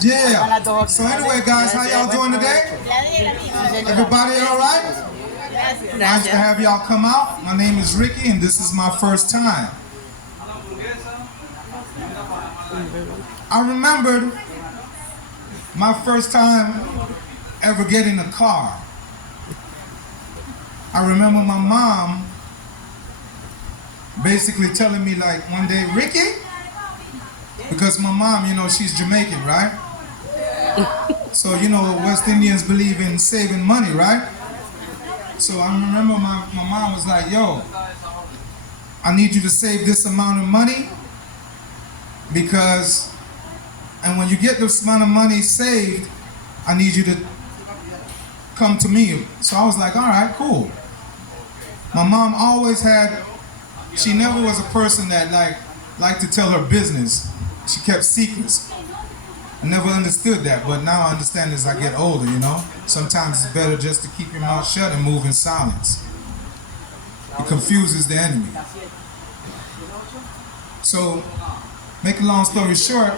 Yeah. So anyway, guys, how y'all doing today? Everybody all right? Nice to have y'all come out. My name is Ricky, and this is my first time. I remembered my first time ever getting a car. I remember my mom basically telling me like one day, Ricky, because my mom, you know, she's Jamaican, right? So, you know, West Indians believe in saving money, right? So I remember my mom was like, yo, I need you to save this amount of money because, and when you get this amount of money saved, I need you to come to me. So I was like, all right, cool. My mom always had, she never was a person that liked to tell her business. She kept secrets. I never understood that, but now I understand as I get older, you know. Sometimes it's better just to keep your mouth shut and move in silence. It confuses the enemy. So, make a long story short,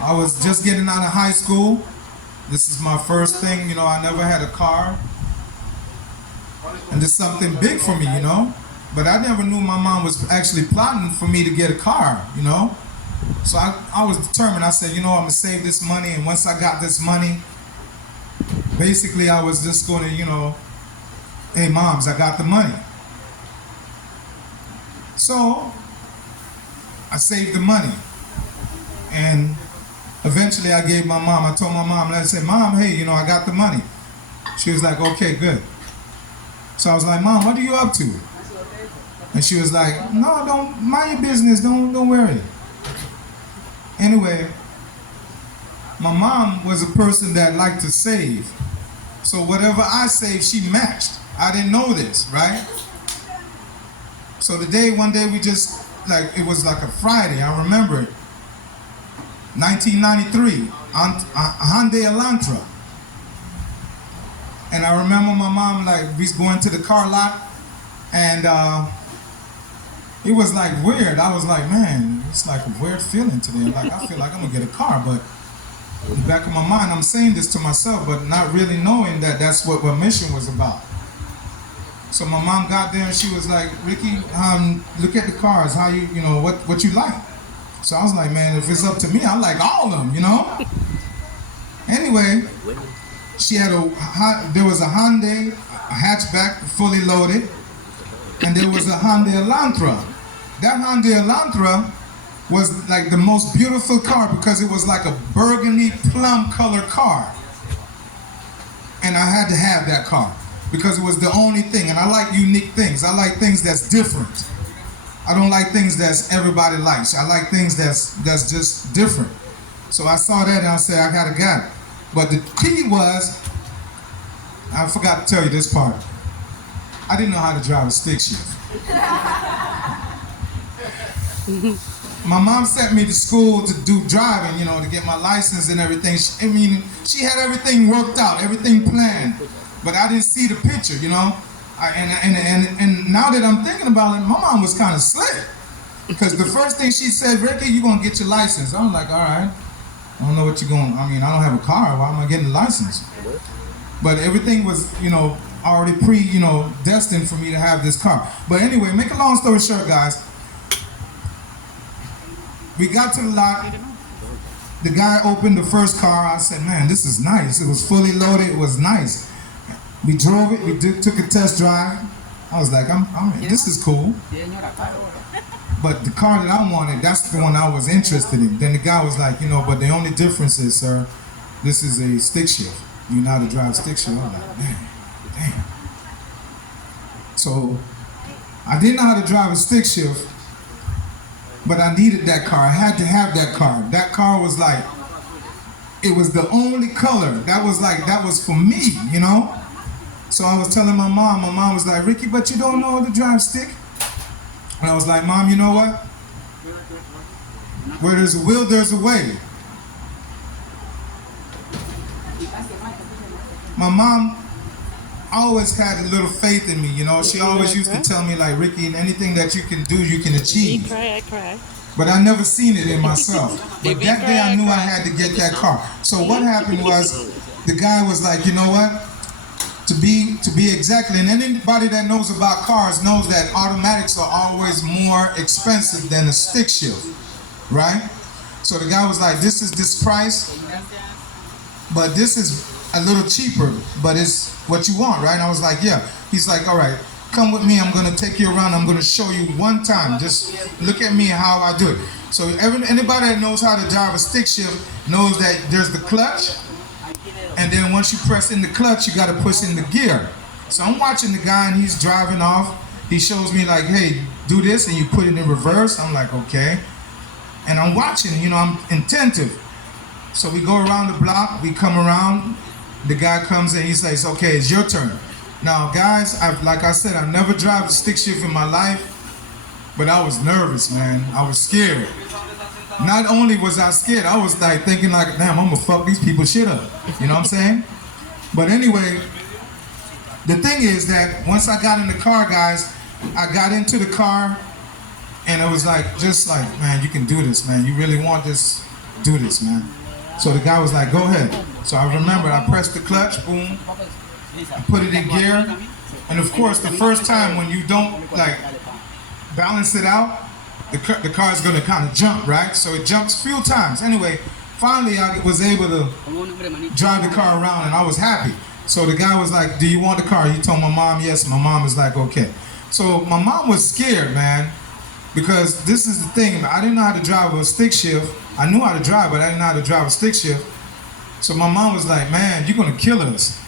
I was just getting out of high school. This is my first thing, you know, I never had a car. And it's something big for me, you know. But I never knew my mom was actually plotting for me to get a car, you know. So I was determined. I said, you know, I'm going to save this money. And once I got this money, basically I was just going to, you know, hey, moms, I got the money. So I saved the money. And eventually I gave my mom, I told my mom, I said, Mom, hey, you know, I got the money. She was like, okay, good. So I was like, Mom, what are you up to? And she was like, no, don't mind your business, don't worry. Anyway, my mom was a person that liked to save. So whatever I saved, she matched. I didn't know this, right? So one day we just, like, it was like a Friday, I remember it. 1993, a Hyundai Elantra. And I remember my mom, like, we was going to the car lot, and it was like weird. I was like, man, it's like a weird feeling today. Like, I feel like I'm gonna get a car, but in the back of my mind, I'm saying this to myself, but not really knowing that that's what my mission was about. So my mom got there and she was like, Ricky, look at the cars, how you know, what you like. So I was like, man, if it's up to me, I like all of them, you know? Anyway, she had there was a Hyundai, a hatchback, fully loaded, and there was a Hyundai Elantra. That Hyundai Elantra was like the most beautiful car because it was like a burgundy plum color car. And I had to have that car because it was the only thing. And I like unique things. I like things that's different. I don't like things that's everybody likes. I like things that's just different. So I saw that and I said, I gotta get it. But the key was, I forgot to tell you this part. I didn't know how to drive a stick shift. My mom sent me to school to do driving, you know, to get my license and everything. She had everything worked out, everything planned, but I didn't see the picture, you know. And now that I'm thinking about it, my mom was kind of slick, because the first thing she said, Ricky, you're gonna get your license. I'm like, all right. I don't know what you're going. I mean, I don't have a car. Why am I getting a license? But everything was, you know, already destined for me to have this car. But anyway, make a long story short, guys. We got to the lot. The guy opened the first car. I said, man, this is nice. It was fully loaded. It was nice. We drove it. We took a test drive. I was like, this is cool. But the car that I wanted, that's the one I was interested in. Then the guy was like, you know, but the only difference is, sir, this is a stick shift. You know how to drive a stick shift? I was like, damn. So I didn't know how to drive a stick shift, but I needed that car. I had to have that car. That car was like, it was the only color. That was for me, you know? So I was telling my mom was like, Ricky, but you don't know how to drive stick? And I was like, Mom, you know what? Where there's a will, there's a way. My mom always had a little faith in me, you know. She always used to tell me, like, Ricky, anything that you can do, you can achieve. I cry. but I never seen it in myself. But that day I knew I had to get that car. So what happened was, the guy was like, you know what? To be exactly, and anybody that knows about cars knows that automatics are always more expensive than a stick shift, right? So the guy was like, this is this price, but this is a little cheaper, but it's what you want, right? And I was like, yeah. He's like, all right, come with me. I'm gonna take you around. I'm gonna show you one time. Just look at me how I do it. So anybody that knows how to drive a stick shift knows that there's the clutch, and then once you press in the clutch, you gotta push in the gear. So I'm watching the guy and he's driving off. He shows me like, hey, do this, and you put it in reverse. I'm like, okay. And I'm watching, I'm attentive. So we go around the block, we come around, the guy comes in, he says, okay, it's your turn. Now guys, like I said, I never drive a stick shift in my life, but I was nervous, man. I was scared. Not only was I scared, I was like thinking like, damn, I'm gonna fuck these people shit up. You know what I'm saying? But anyway, the thing is that once I got in the car, guys, I got into the car, and it was like, just like, man, you can do this, man. You really want this? Do this, man. So the guy was like, go ahead. So I remember I pressed the clutch, boom, I put it in gear. And of course, the first time when you don't like balance it out, the car is gonna kind of jump, right? So it jumps a few times. Anyway, finally I was able to drive the car around, and I was happy. So the guy was like, do you want the car? He told my mom yes. My mom was like, okay. So my mom was scared, man, because this is the thing. I didn't know how to drive a stick shift. I knew how to drive, but I didn't know how to drive a stick shift. So my mom was like, man, you're gonna kill us.